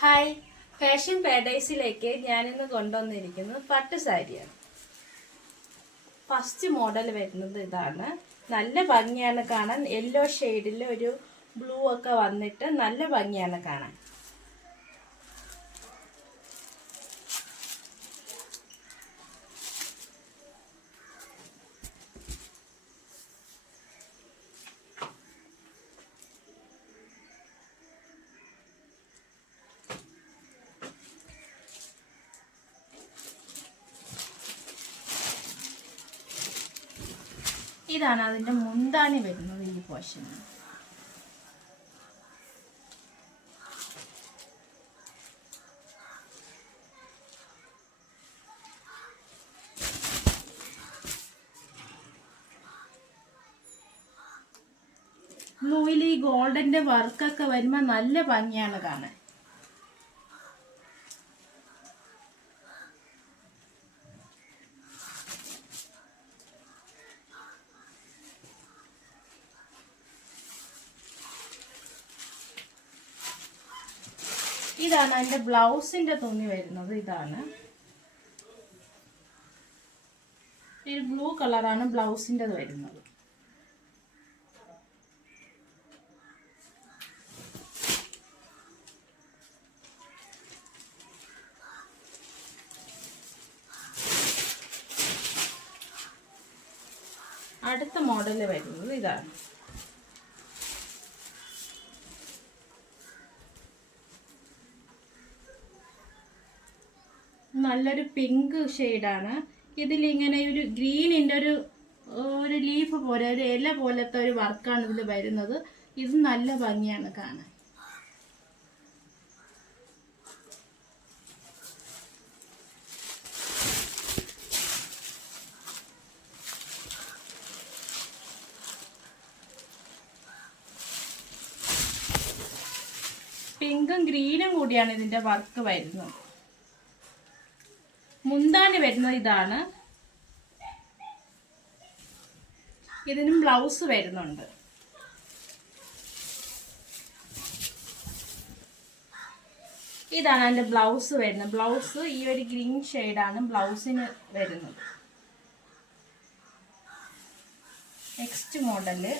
Hi, fashion പാരഡൈസിലേക്ക് ഞാനിന്ന് കൊണ്ടുവന്നിരിക്കുന്നത് പട്ട് സാരിയാണ്. ഫസ്റ്റ് മോഡൽ വരുന്നത് ഇതാണ്. നല്ല ഭംഗിയാണ് കാണാൻ. യെല്ലോ ഷെയ്ഡിൽ ഒരു ബ്ലൂ ഒക്കെ വന്നിട്ട് നല്ല ഭംഗിയാണ് കാണാൻ. ഇതാണ് അതിൻ്റെ മുന്താണി വരുന്നത്. ഈ പോർഷൻ ബ്ലൂവിൽ ഈ ഗോൾഡന്റെ വർക്കൊക്കെ വരുമ്പോൾ നല്ല ഭംഗിയാണ് കാണാൻ. ഇതാണ് അതിന്റെ ബ്ലൗസിന്റെ തുണി വരുന്നത്. ഇതാണ് ഒരു ബ്ലൂ കളറാണ് ബ്ലൗസിന്റെ വരുന്നത്. അടുത്ത മോഡൽ വരുന്നത് ഇതാണ്. നല്ലൊരു പിങ്ക് ഷെയ്ഡാണ്. ഇതിലിങ്ങനെ ഒരു ഗ്രീനിൻ്റെ ഒരു ലീഫ് പോലെ ഒരു ഇല പോലത്തെ ഒരു വർക്കാണ് ഇതിൽ വരുന്നത്. ഇത് നല്ല ഭംഗിയാണ് കാണാൻ. പിങ്കും ഗ്രീനും കൂടിയാണ് ഇതിൻ്റെ വർക്ക് വരുന്നത്. മുന്താണി വരുന്നത് ഇതാണ്. ഇതിനും ബ്ലൗസ് വരുന്നുണ്ട്. ഇതാണ് അതിൻ്റെ ബ്ലൗസ് വരുന്നത്. ബ്ലൗസ് ഈ ഒരു ഗ്രീൻ ഷെയ്ഡാണ് ബ്ലൗസിന് വരുന്നത്. നെക്സ്റ്റ് മോഡല്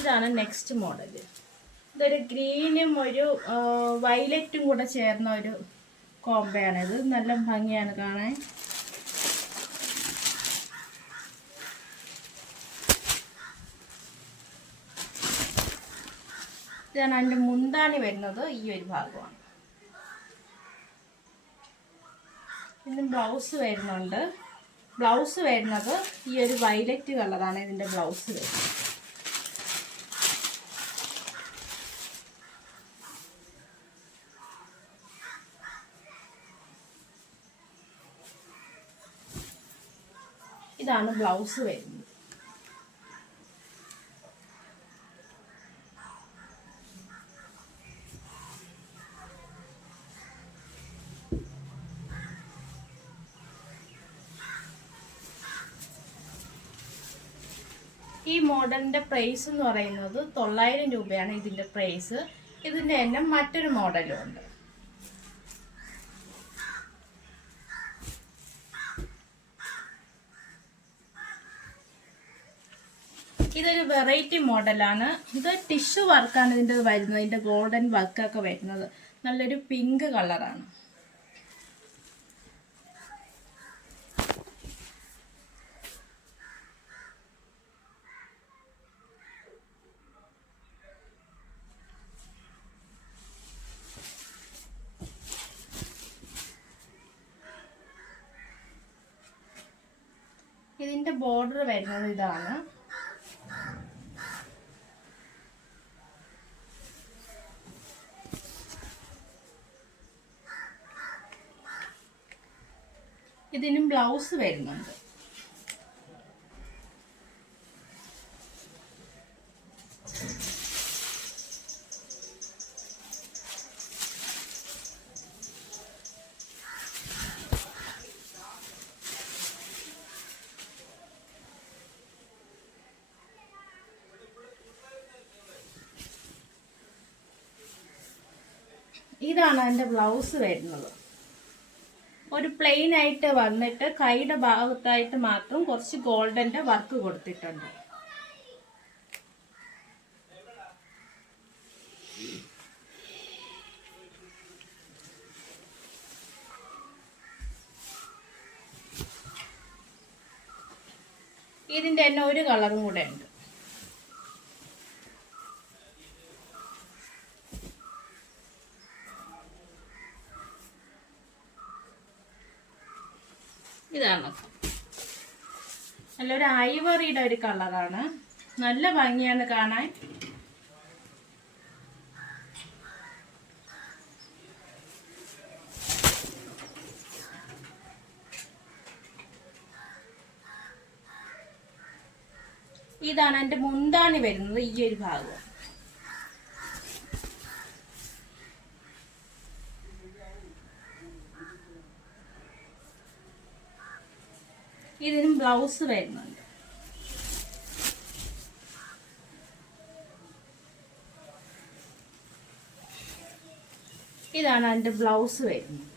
ഇതാണ്. നെക്സ്റ്റ് മോഡല് ഇതൊരു ഗ്രീനും ഒരു വയലറ്റും കൂടെ ചേർന്ന ഒരു കോംബോയാണ്. ഇത് നല്ല ഭംഗിയാണ് കാണാൻ. ഇതാണ് അതിൻ്റെ മുന്താണി വരുന്നത്. ഈ ഒരു ഭാഗമാണ്. പിന്നെ ബ്ലൗസ് വരുന്നുണ്ട്. ബ്ലൗസ് വരുന്നത് ഈ ഒരു വയലറ്റ് കളറാണ് ഇതിൻ്റെ ബ്ലൗസ് വരുന്നത്. ഇതാണ് ബ്ലൗസ് വരുന്നത്. ഈ മോഡലിന്റെ പ്രൈസ് എന്ന് പറയുന്നത് 900 രൂപയാണ് ഇതിന്റെ പ്രൈസ്. ഇതിന്റെ തന്നെ മറ്റൊരു മോഡലും ഉണ്ട്. ഇതൊരു വെറൈറ്റി മോഡലാണ്. ഇത് ടിഷ്യൂ വർക്കാണ് ഇതിൻ്റെ വരുന്നത്. ഇതിൻ്റെ ഗോൾഡൻ വർക്കൊക്കെ വരുന്നത് നല്ലൊരു പിങ്ക് കളറാണ്. ഇതിൻ്റെ ബോർഡർ വരുന്നത് ഇതാണ്. ഇതിനും ബ്ലൗസ് വരുന്നുണ്ട്. ഇതാണ് എൻ്റെ ബ്ലൗസ് വരുന്നത്. ഒരു പ്ലെയിൻ ആയിട്ട് വന്നിട്ട് കൈയുടെ ഭാഗത്തായിട്ട് മാത്രം കുറച്ച് ഗോൾഡന്റെ വർക്ക് കൊടുത്തിട്ടുണ്ട്. ഇതിന്റെ തന്നെ ഒരു കളറും കൂടെ ഉണ്ട്. ഇതാണ് നല്ലൊരു ഐവറിയുടെ ഒരു കളറാണ്. നല്ല ഭംഗിയാണ് കാണാൻ. ഇതാണ് എൻ്റെ മുന്താണി വരുന്നത്, ഈ ഒരു ഭാഗം. ഇതിനും ബ്ലൗസ് വരുന്നുണ്ട്. ഇതാണ് എൻ്റെ ബ്ലൗസ് വരുന്നത്.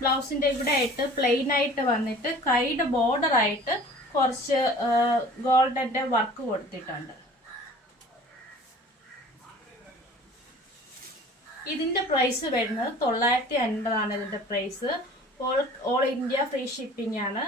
ബ്ലൗസിന്റെ ഇവിടെ ആയിട്ട് പ്ലെയിൻ ആയിട്ട് വന്നിട്ട് കൈയുടെ ബോർഡർ ആയിട്ട് കുറച്ച് ഗോൾഡന്റെ വർക്ക് കൊടുത്തിട്ടുണ്ട്. ഇതിന്റെ പ്രൈസ് വരുന്നത് 950 ആണ്. ഇതിന്റെ price all India free shipping ആണ്.